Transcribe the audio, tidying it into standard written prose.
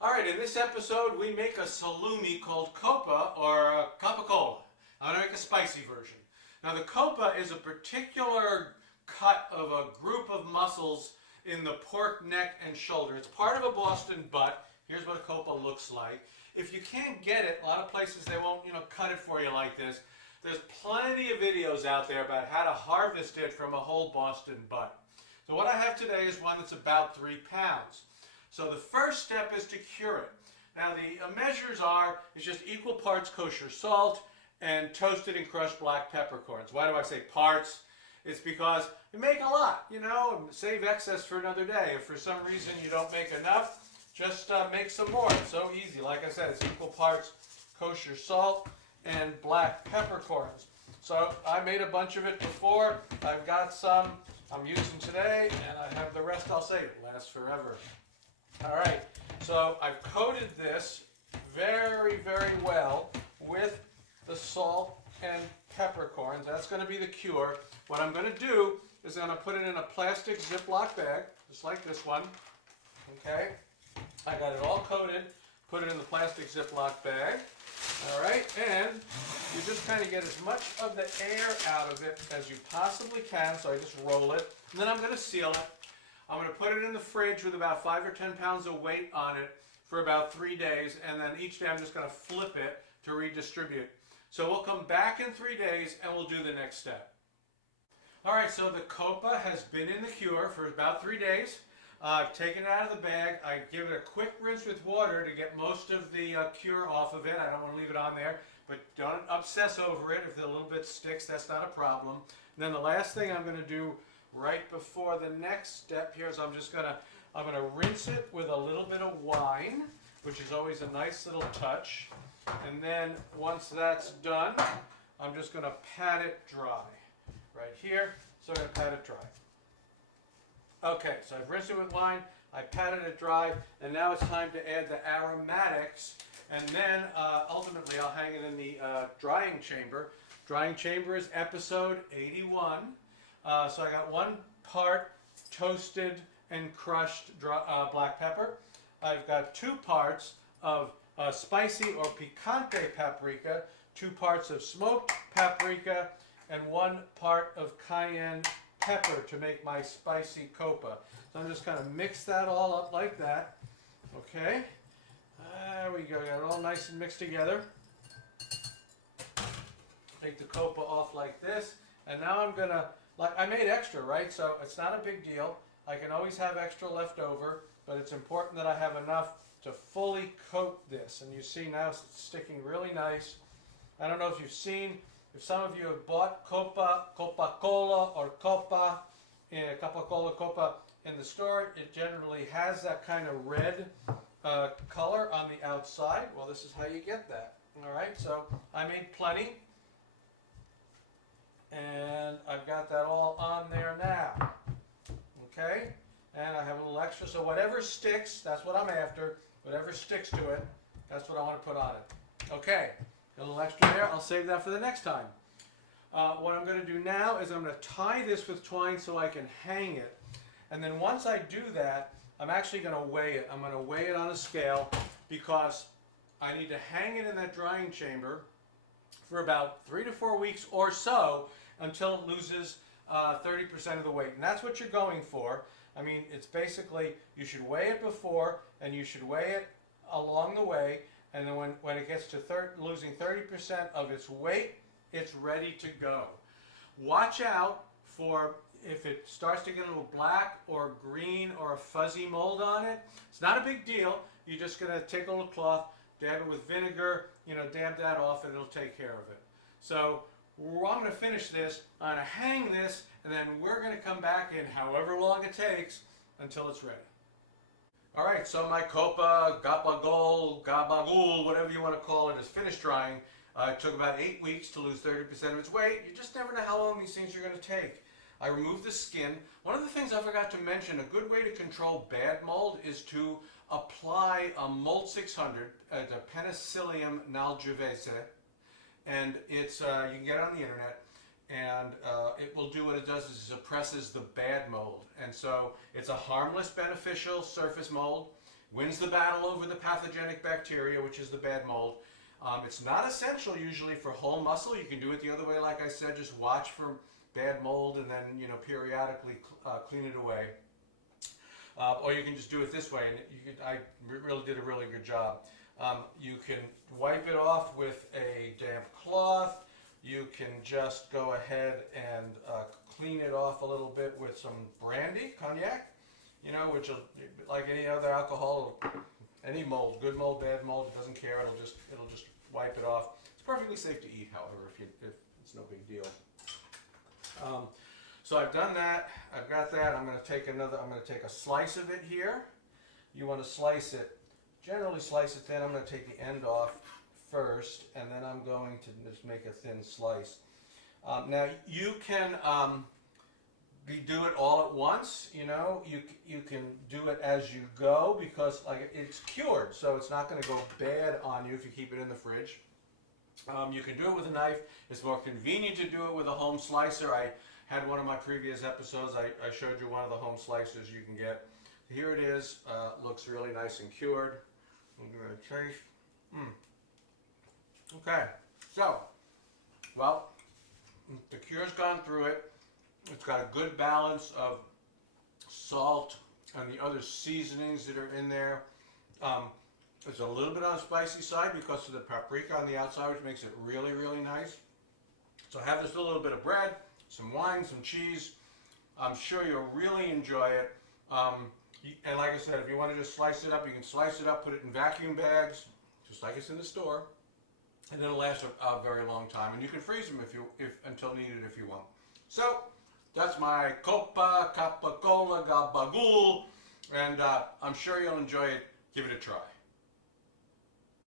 All right, in this episode, we make a salumi called Coppa or Capicola. I'm going to make a spicy version. Now, the Coppa is a particular cut of a group of muscles in the pork neck and shoulder. It's part of a Boston butt. Here's what a Coppa looks like. If you can't get it, a lot of places they won't, cut it for you like this. There's plenty of videos out there about how to harvest it from a whole Boston butt. So what I have today is one that's about 3 pounds. So the first step is to cure it. Now the measures is just equal parts kosher salt and toasted and crushed black peppercorns. Why do I say parts? It's because you make a lot, and save excess for another day. If for some reason you don't make enough, just make some more. It's so easy. Like I said, it's equal parts kosher salt and black peppercorns. So I made a bunch of it before. I've got some I'm using today, and I have the rest I'll save. It lasts forever. All right, so I've coated this very, very well with the salt and peppercorns. That's going to be the cure. What I'm going to do is I'm going to put it in a plastic ziplock bag, just like this one. Okay, I got it all coated, put it in the plastic ziplock bag. All right, and you just kind of get as much of the air out of it as you possibly can, so I just roll it, and then I'm going to seal it. I'm going to put it in the fridge with about 5 or 10 pounds of weight on it for about 3 days, and then each day I'm just going to flip it to redistribute. So we'll come back in 3 days and we'll do the next step. All right, so the Coppa has been in the cure for about 3 days. I've taken it out of the bag. I give it a quick rinse with water to get most of the cure off of it. I don't want to leave it on there, but don't obsess over it. If a little bit sticks, that's not a problem. And then the last thing I'm going to do right before the next step here is I'm going to rinse it with a little bit of wine, which is always a nice little touch. And then once that's done, I'm just going to pat it dry right here. So I'm going to pat it dry. Okay, so I've rinsed it with wine, I patted it dry, and now it's time to add the aromatics, and then ultimately I'll hang it in the drying chamber. Drying chamber is episode 81. So I got 1 part toasted and crushed black pepper. I've got 2 parts of spicy or picante paprika, 2 parts of smoked paprika, and 1 part of cayenne pepper to make my spicy Coppa. So I'm just going to mix that all up like that. Okay, there we go. Got it all nice and mixed together. Take the Coppa off like this, and now I'm going to, I made extra, right? So it's not a big deal. I can always have extra left over, but it's important that I have enough to fully coat this. And you see now it's sticking really nice. I don't know if you've seen, if some of you have bought Coppa, Coca-Cola, or Coppa, Capicola Coppa in the store, it generally has that kind of red color on the outside. Well, this is how you get that. All right, so I made plenty, and I've got that all on there now. Okay, and I have a little extra, so whatever sticks, that's what I'm after. Whatever sticks to it, that's what I want to put on it. Okay. A little extra there, I'll save that for the next time. What I'm going to do now is I'm going to tie this with twine so I can hang it. And then once I do that, I'm actually going to weigh it. I'm going to weigh it on a scale because I need to hang it in that drying chamber for about 3 to 4 weeks or so until it loses 30% of the weight. And that's what you're going for. I mean, it's basically, you should weigh it before and you should weigh it along the way. And then when it gets to losing 30% of its weight, it's ready to go. Watch out for if it starts to get a little black or green or a fuzzy mold on it. It's not a big deal. You're just going to take a little cloth, dab it with vinegar, dab that off, and it'll take care of it. So I'm going to finish this. I'm going to hang this, and then we're going to come back in however long it takes until it's ready. All right, so my Coppa, gabagool, whatever you want to call it, is finished drying. It took about 8 weeks to lose 30% of its weight. You just never know how long these things are going to take. I removed the skin. One of the things I forgot to mention, a good way to control bad mold is to apply a mold 600, the Penicillium nalgevese, and it's you can get it on the internet. And it will do what it does is it suppresses the bad mold. And so it's a harmless, beneficial surface mold. wins the battle over the pathogenic bacteria, which is the bad mold. It's not essential usually for whole muscle. You can do it the other way, like I said, just watch for bad mold and then, you know, periodically clean it away. Or you can just do it this way, and I really did a really good job. You can wipe it off with a damp cloth. You can just go ahead and clean it off a little bit with some brandy, cognac, you know, which will, like any other alcohol, any mold, good mold, bad mold, it doesn't care. It'll just wipe it off. It's perfectly safe to eat, however, if it's no big deal. So I've done that. I've got that. I'm going to take a slice of it here. You want to slice it, generally slice it thin. I'm going to take the end off first, and then I'm going to just make a thin slice. Now you can do it all at once. You know, you can do it as you go because like it's cured, so it's not going to go bad on you if you keep it in the fridge. You can do it with a knife. It's more convenient to do it with a home slicer. I had one of my previous episodes. I showed you one of the home slicers you can get. Here it is. Looks really nice and cured. I'm going to taste. Okay, so, well, the cure's gone through it. It's got a good balance of salt and the other seasonings that are in there. It's a little bit on the spicy side because of the paprika on the outside, which makes it really, really nice. So I have this little bit of bread, some wine, some cheese. I'm sure you'll really enjoy it. And like I said, if you want to just slice it up, you can slice it up, put it in vacuum bags, just like it's in the store. And it'll last a very long time, and you can freeze them until needed if you want. So that's my Coppa, Capicola, gabagool, and I'm sure you'll enjoy it. Give it a try.